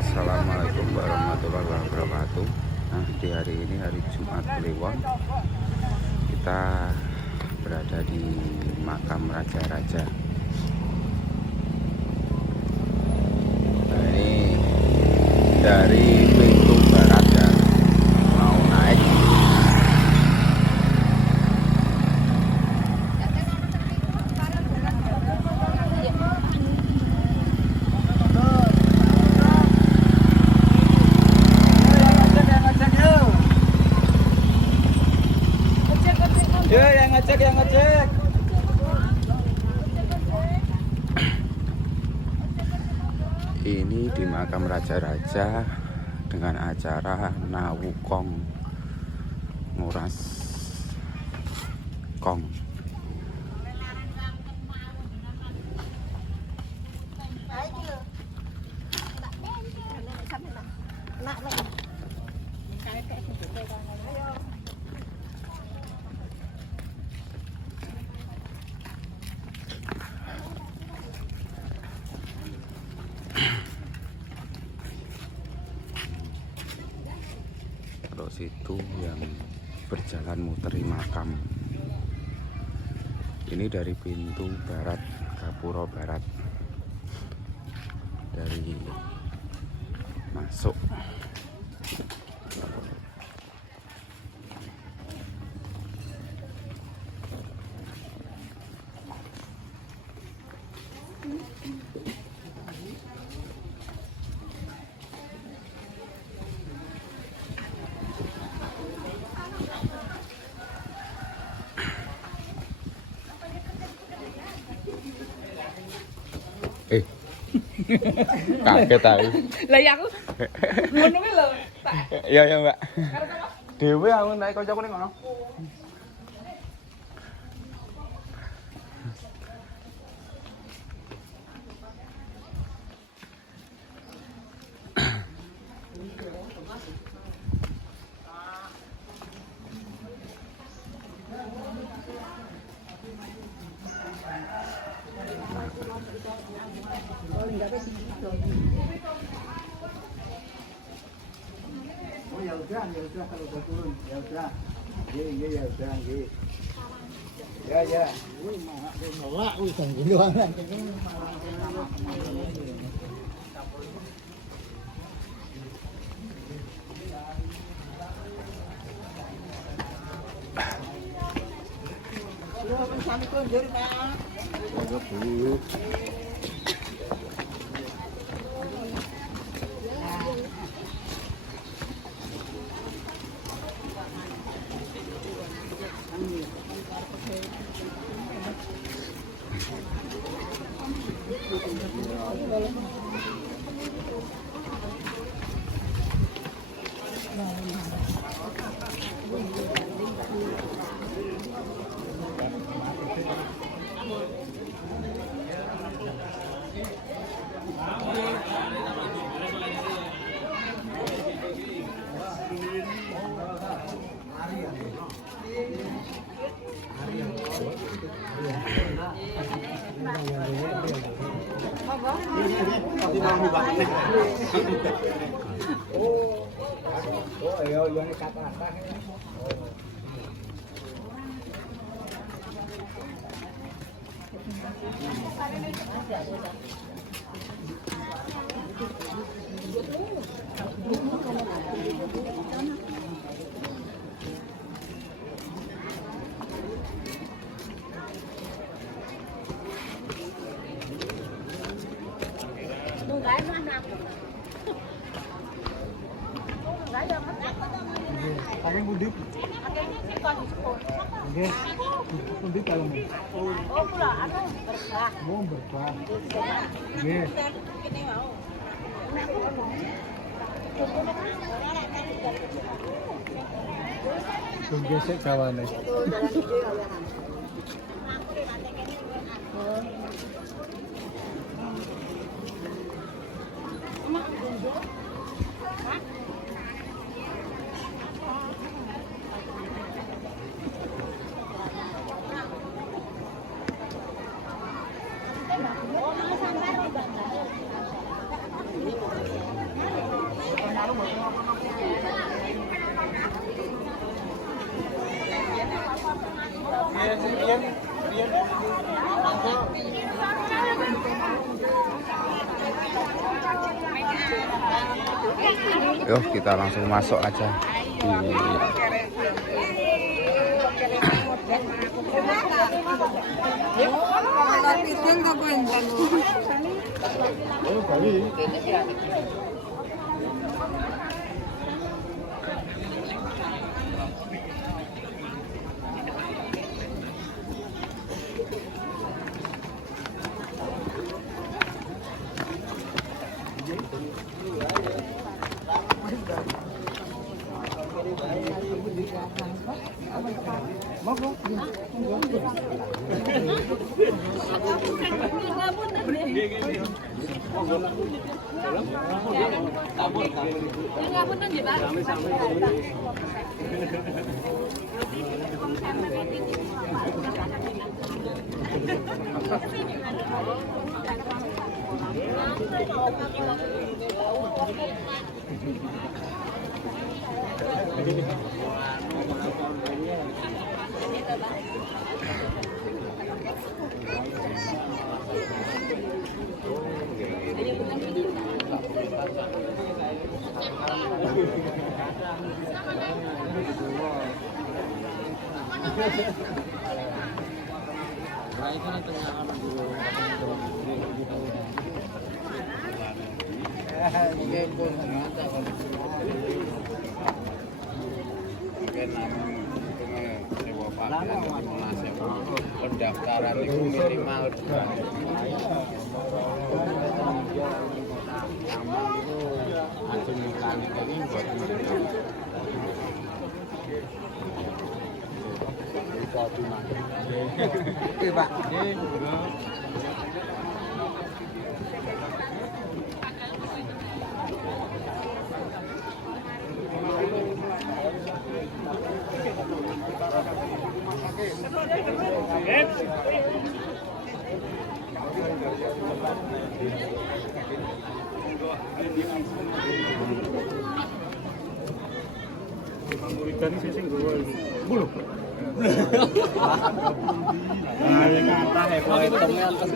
Assalamualaikum warahmatullahi wabarakatuh. Nah, di hari ini hari Jumat Kliwon, kita berada di makam raja-raja. Nah, ini dari pintu barat ya, mau naik. Yang ngecek. Ini di makam raja-raja dengan acara Nawukong nguras kong. Kalau situ yang berjalan muteri makam. Ini dari pintu barat, Gapura Barat. Dari masuk. Kaget aku. Lah ya aku ngono kuwi lho. Iya ya, Mbak. Dewe aku naik kancaku ning ngono. Oh ya udah kalau udah turun ya udah. Iya ya udah nggih. Ya. Nolak wis ngene wae. Sami konjur, Pak. Bu. Oh, ya ini kata-kata. Pakai mudik. Nggih. Mudik kalau mau. Oh, pula anu berkah. Mau berkah. Nggih. Tunggu sik kawane. Yuk kita langsung masuk aja. Pendaftaran itu minimal Oke Pak. Muridan sing gowo iki. Bulu. Nah, yang kata heboh itemnya atas.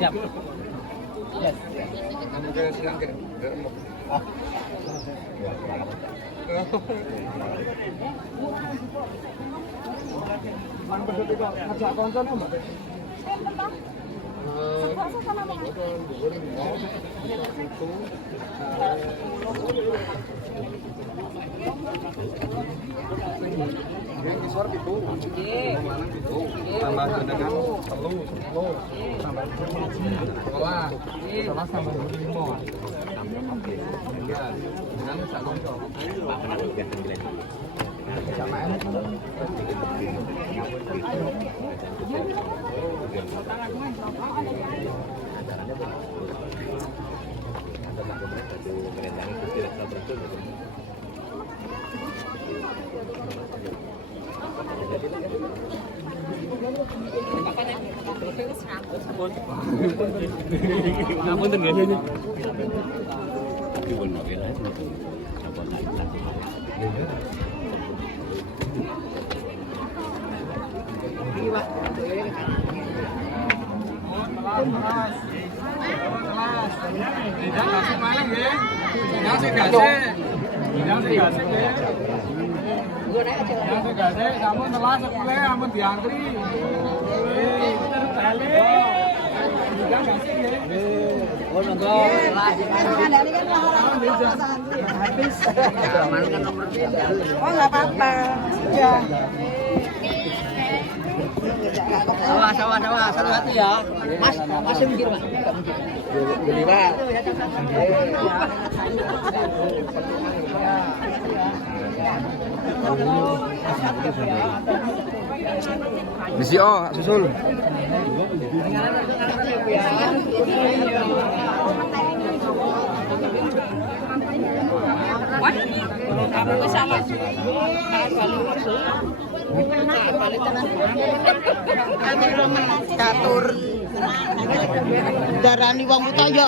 Siap. Yes. Man berdua juga ngajak konco Mbak. Tambah dengan telu, tambah sekolah, tambah 5. Ya, dengan sak konco. Ngapunten nggih. Dipun nggih lah itu. Apa kamu telah sepuluh, kamu diantri. Oh, nggak apa-apa. Ya. Sawah. Satu ya. Mas, masih mikir, Mas. Beli, Pak. Misi susul. Catur. Darani wong buta yo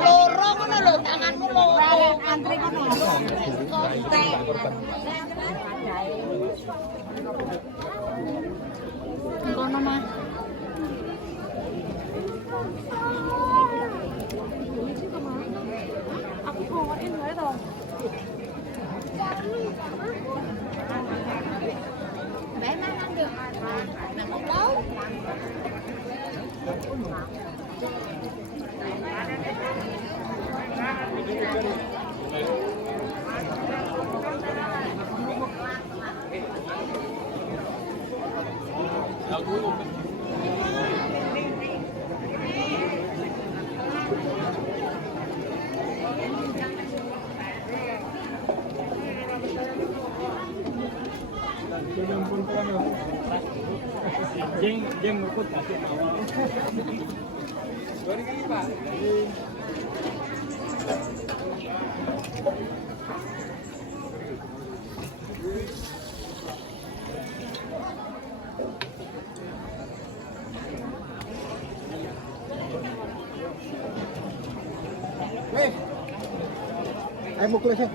loro ngono lho, tanganmu loro. Antri ngono. Kono Mas. Aku bawain wae to. Bé mang ăn được mà không đâu. Jeng ngikut kasih awal. Sorry gini Pak. Weh. Ayo mukul sih.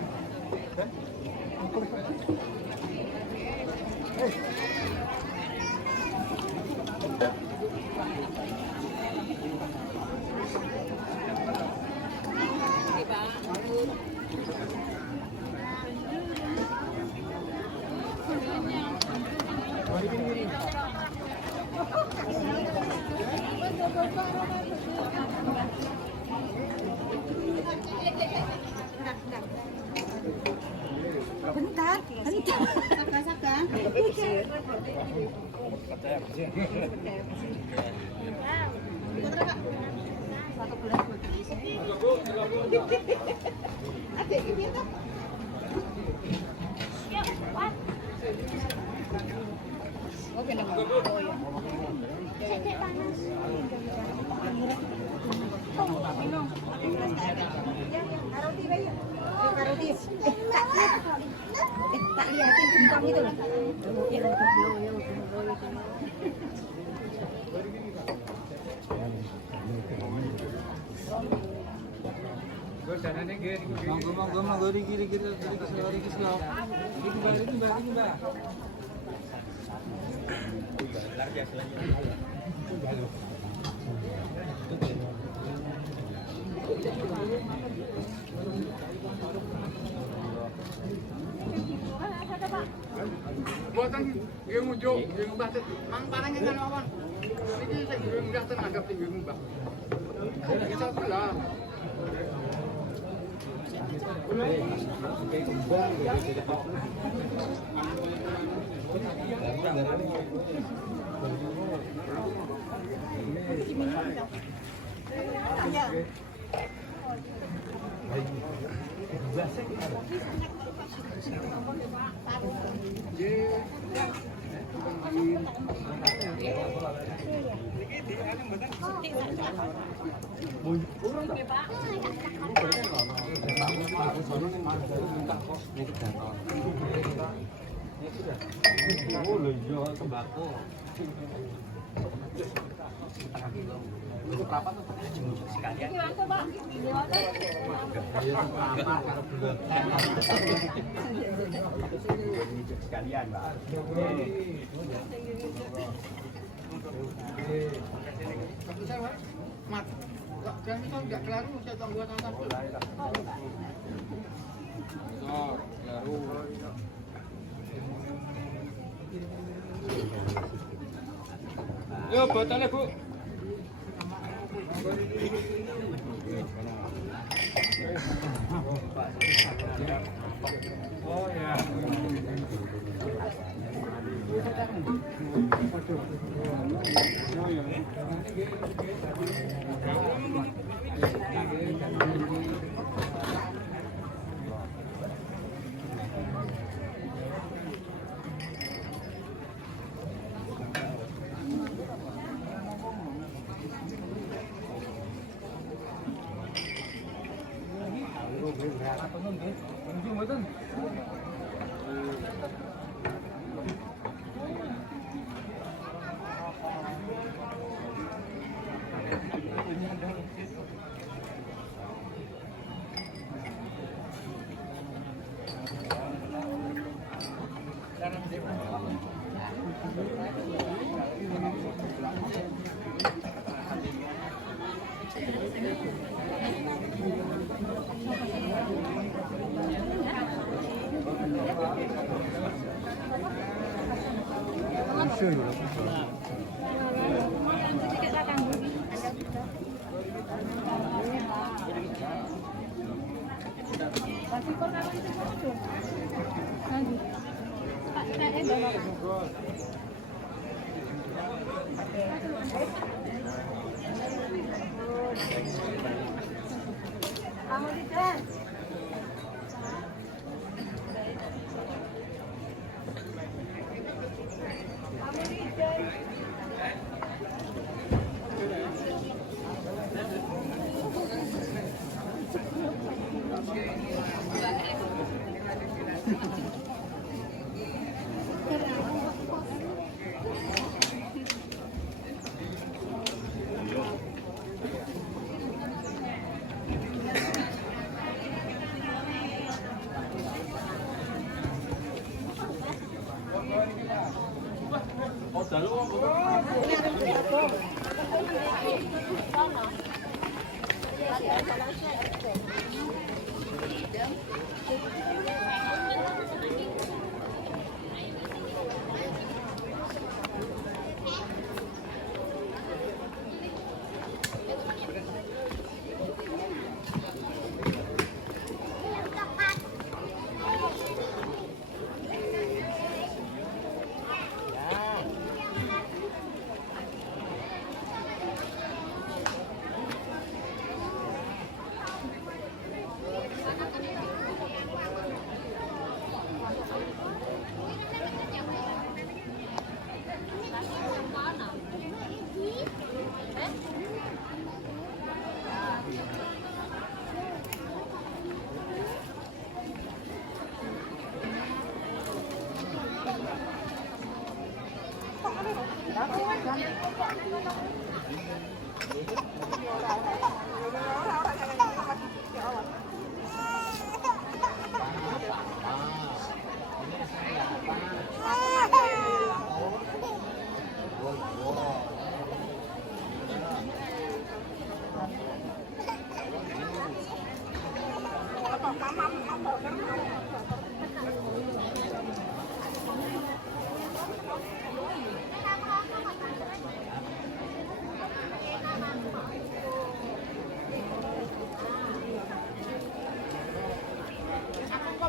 Bentar. Saga. Adik ini tuh. Oke, cek panas. Tak lihatin bintang itu loh. Monggo giri. Buatan yang ujuk, yang batet, mang parangnya kan awan. Ini saya yang udah tenaga tinggi mbak. Kita pula. Sekalian, Mbak. Mat, dan itu nggak kelaru, saya tunggu tanggal. Kelaru. Yo, botolnya Bu. Oh ya.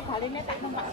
Paling tak membak